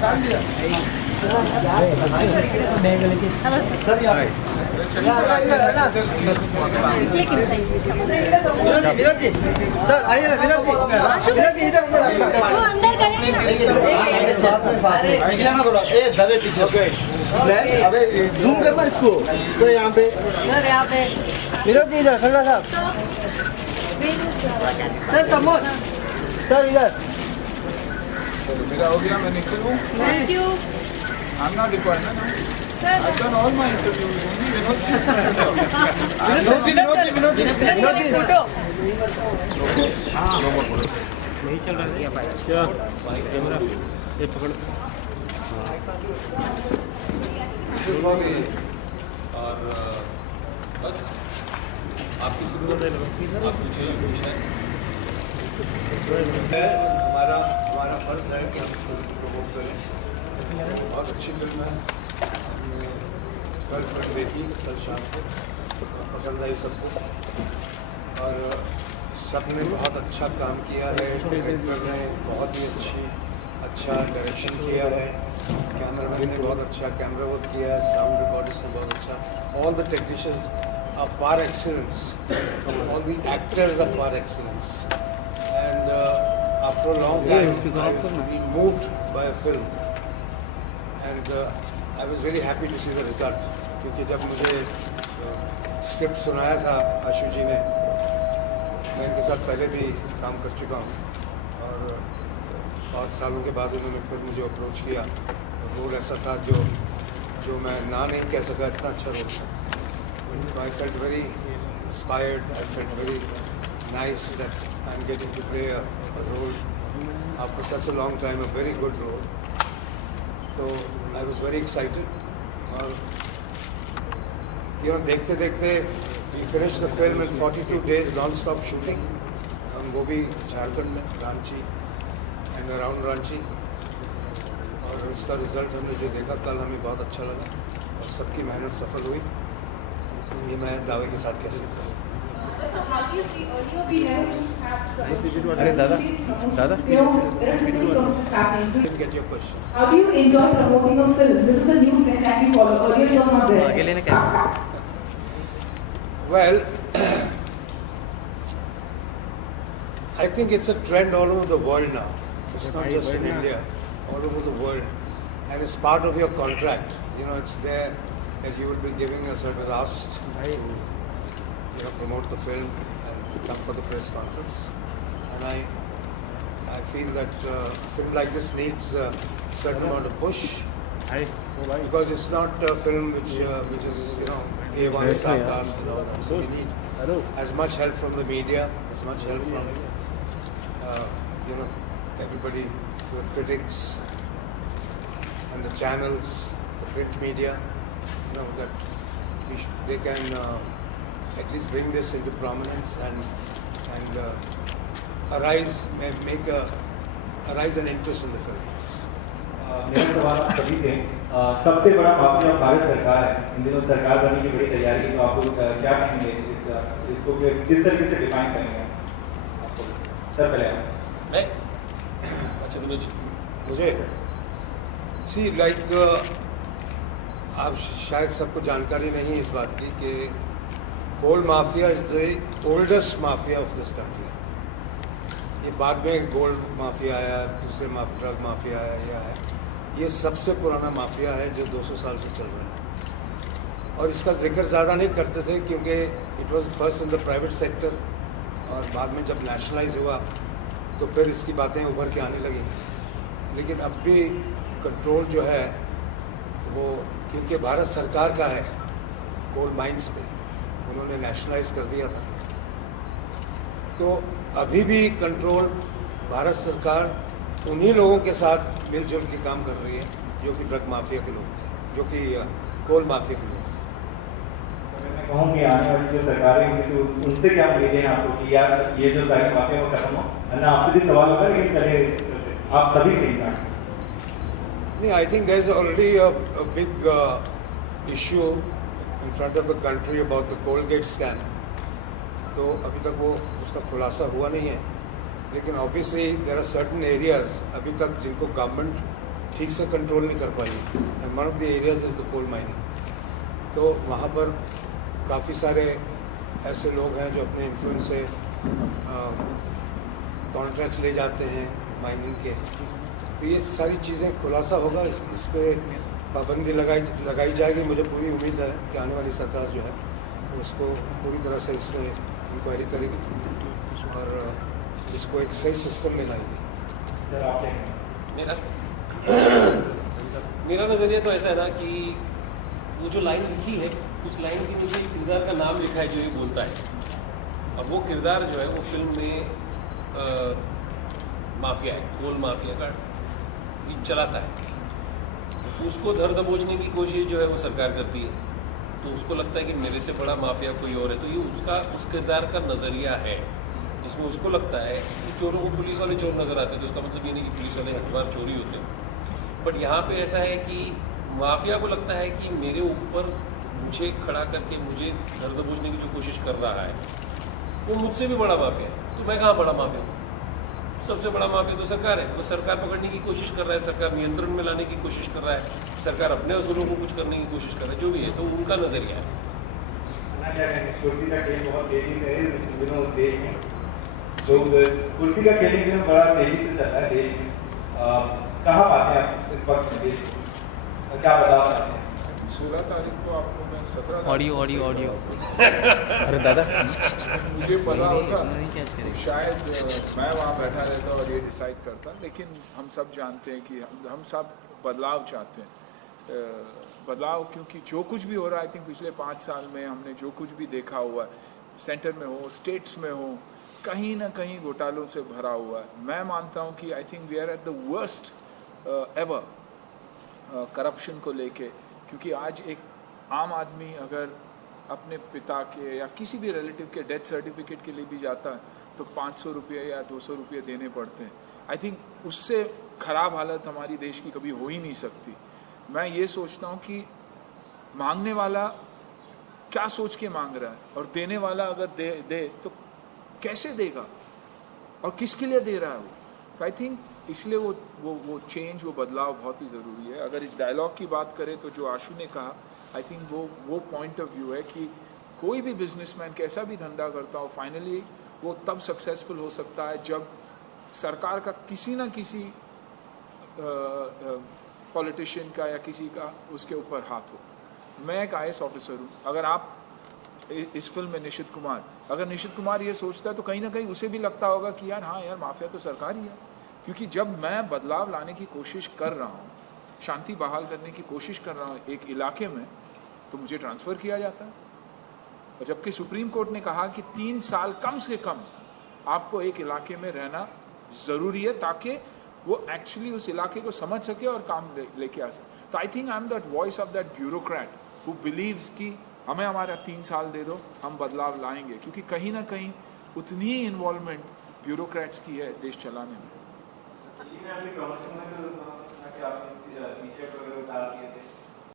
Vinod ji sir आइए ना, विनोद जी इधर पीछे ना थोड़ा, दबे पीछे। ओके अबे जूम करना इसको तो यहाँ पे सर, यहाँ पे विनोद जी इधर, खन्ना साहब सर, समोर सर इधर। मेरा हो गया, मैं निकलूं। Thank you. I'm not required. I've done all my interviews. Only Vinod ji. Vinod ji photo नहीं चल रहा है क्या कैमरा ये पकड़ और बस आपकी सुविधा आपको चाहिए कुछ है। हमारा फर्ज है कि हम फिल्म को प्रमोट करें। बहुत अच्छी फिल्म है, कल फिल्म देखी कल शाम को, पसंद आई सबको और सब ने बहुत अच्छा काम किया है। डायरेक्टर ने बहुत ही अच्छा डायरेक्शन किया है, कैमरामैन ने बहुत अच्छा कैमरा वर्क किया है, साउंड रिकॉर्डिस्ट ने बहुत अच्छा, all the technicians are par excellence, all the actors are par excellence, and after a long time I've been moved by a film, and I was really happy to see the result, क्योंकि जब मुझे script सुनाया था आशु जी ने, मैं इनके साथ पहले भी काम कर चुका हूँ और बहुत सालों के बाद उन्होंने फिर मुझे अप्रोच किया। रोल ऐसा था जो मैं ना नहीं कह सका, इतना अच्छा रोल था। So I felt very inspired, I felt very nice that I'm getting to play a role after such a long time, a very good role. So I was very excited. और देखते देखते we finished the film in 42 days non-stop shooting. हम वो भी झारखंड में, Ranchi and around Ranchi, और उसका result हमने जो देखा कल, हमें बहुत अच्छा लगा और सबकी मेहनत सफल हुई, ये मैं दावे के साथ कह सकता हूँ। अरे दादा Get your question. How do you enjoy promoting a film? This is a new trend that we follow. Earlier it was not there. आगे लेने क्या? Well, I think it's a trend all over the world now. It's not just in India, all over the world, and it's part of your contract. It's there that you will be giving a certain asked to promote the film and come for the press conference. And I feel that a film like this needs a certain amount of push, because it's not a film which is A1 star cast and all that. So we need as much help from the media, as much help from everybody, the critics and the channels, the print media, that they can at least bring this into prominence and arise an interest in the film. मेरा सवाल आप सभी से, सबसे बड़ा mafia Bharat सरकार है। इन दिनों सरकार बनने की बड़ी तैयारी है, तो आप लोग क्या कहेंगे इसको किस तरीके से डिफाइन करेंगे आपको? सर पहले अच्छा विनोद जी, मुझे आप शायद सबको जानकारी नहीं है इस बात की कि coal mafia is the oldest mafia of this country. ये बाद में गोल्ड माफिया आया, दूसरे ड्रग माफिया आया, ये सबसे पुराना माफिया है जो 200 साल से चल रहा है। और इसका जिक्र ज़्यादा नहीं करते थे क्योंकि it was first in the private sector, और बाद में जब नेशनलाइज हुआ तो फिर इसकी बातें उभर के आने लगी। लेकिन अब भी कंट्रोल जो है वो, क्योंकि भारत सरकार का है, कोल माइंस पे उन्होंने नेशनलाइज कर दिया था, तो अभी भी कंट्रोल भारत सरकार उन्हीं लोगों के साथ मिलजुल के काम कर रही है जो कि ड्रग माफिया के लोग थे, जो कि कोल माफिया के लोग थे। मैं कहूँगी आने वाली जो सरकारें होंगी तो उनसे क्या उम्मीदें हैं आपको कि यार ये जो सारी माफिया वो खत्म हो? आपसे भी सवाल होगा, लेकिन चले आप सभी से नहीं, I think there's already a big issue in front of the country about the Colgate scam. तो अभी तक वो उसका खुलासा हुआ नहीं है, लेकिन obviously there are certain areas अभी तक जिनको गवर्नमेंट ठीक से कंट्रोल नहीं कर पाई। And one of the areas is the coal mining. तो वहाँ पर काफ़ी सारे ऐसे लोग हैं जो अपने इन्फ्लुएंस से कॉन्ट्रैक्ट्स ले जाते हैं माइनिंग के। तो ये सारी चीज़ें खुलासा होगा, इस पर पाबंदी लगाई जाएगी। मुझे पूरी उम्मीद है कि आने वाली सरकार जो है उसको पूरी तरह से इसमें इंक्वायरी करेगी और इसको एक सही सिस्टम में लाएगी। मेरा नज़रिया तो ऐसा है ना कि वो जो लाइन लिखी है उस लाइन के नीचे किरदार का नाम लिखा है जो ये बोलता है। अब वो किरदार जो है वो फिल्म में माफिया है, कोल माफिया का चलाता है। उसको धर दबोचने की कोशिश जो है वो सरकार करती है, तो उसको लगता है कि मेरे से बड़ा माफिया कोई और है। तो ये उसका उस किरदार का नज़रिया है जिसमें उसको लगता है कि चोरों को पुलिस वाले चोर नज़र आते हैं, तो उसका मतलब ये नहीं कि पुलिस वाले हर बार चोरी होते हैं। बट यहाँ पे ऐसा है कि माफिया को लगता है कि मेरे ऊपर मुझे खड़ा करके मुझे धर दबोचने की जो कोशिश कर रहा है वो मुझसे भी बड़ा माफिया है, तो मैं कहाँ बड़ा माफिया हूँ? सबसे बड़ा माफिया तो सरकार है। तो सरकार पकड़ने की कोशिश कर रहा है, सरकार नियंत्रण में लाने की कोशिश कर रहा है, सरकार अपने असूलों को कुछ करने की कोशिश कर रहा है, जो भी है। तो उनका नज़रिया है। कुर्सी का खेल बहुत तेजी से है देश में, तो कुर्सी का खेल भी बड़ा तेजी से चल रहा है देश में। कहाँ पाते हैं आप इस वक्त में देश को, क्या बदलाव चाहते हैं? 16 तारीख को आपको मैं 17 ऑडियो अरे दादा मुझे पता होता तो शायद मैं वहाँ बैठा रहता और ये डिसाइड करता। लेकिन हम सब जानते हैं कि हम सब बदलाव चाहते हैं। बदलाव क्योंकि जो कुछ भी हो रहा है, आई थिंक पिछले 5 साल में हमने जो कुछ भी देखा हुआ है, सेंटर में हो, स्टेट्स में हो, कहीं ना कहीं घोटालों से भरा हुआ है। मैं मानता हूँ कि I think we are at the worst ever corruption को लेके, क्योंकि आज एक आम आदमी अगर अपने पिता के या किसी भी रिलेटिव के डेथ सर्टिफिकेट के लिए भी जाता है तो 500 रुपये या 200 रुपये देने पड़ते हैं। आई थिंक उससे ख़राब हालत हमारी देश की कभी हो ही नहीं सकती। मैं ये सोचता हूँ कि मांगने वाला क्या सोच के मांग रहा है और देने वाला अगर दे तो कैसे देगा और किसके लिए दे रहा है वो। तो आई थिंक इसलिए वो चेंज, वो बदलाव बहुत ही ज़रूरी है। अगर इस डायलॉग की बात करें तो जो आशु ने कहा, आई थिंक वो पॉइंट ऑफ व्यू है कि कोई भी बिजनेसमैन कैसा भी धंधा करता हो, फाइनली वो तब सक्सेसफुल हो सकता है जब सरकार का किसी ना किसी पॉलिटिशियन का या किसी का उसके ऊपर हाथ हो। मैं एक IAS ऑफिसर हूँ। अगर आप इस फिल्म में निशित कुमार, अगर निशित कुमार ये सोचता है तो कहीं ना कहीं उसे भी लगता होगा कि यार हाँ यार माफिया तो सरकार ही है। क्योंकि जब मैं बदलाव लाने की कोशिश कर रहा हूँ, शांति बहाल करने की कोशिश कर रहा हूँ एक इलाके में, तो मुझे ट्रांसफ़र किया जाता है। और जबकि सुप्रीम कोर्ट ने कहा कि 3 साल कम से कम आपको एक इलाके में रहना ज़रूरी है ताकि वो एक्चुअली उस इलाके को समझ सके और काम लेके आ सके। तो I think I am that voice of that bureaucrat who believes कि हमें हमारा 3 साल दे दो, हम बदलाव लाएंगे। क्योंकि कहीं ना कहीं उतनी ही इन्वॉल्वमेंट ब्यूरोक्रेट्स की है देश चलाने में।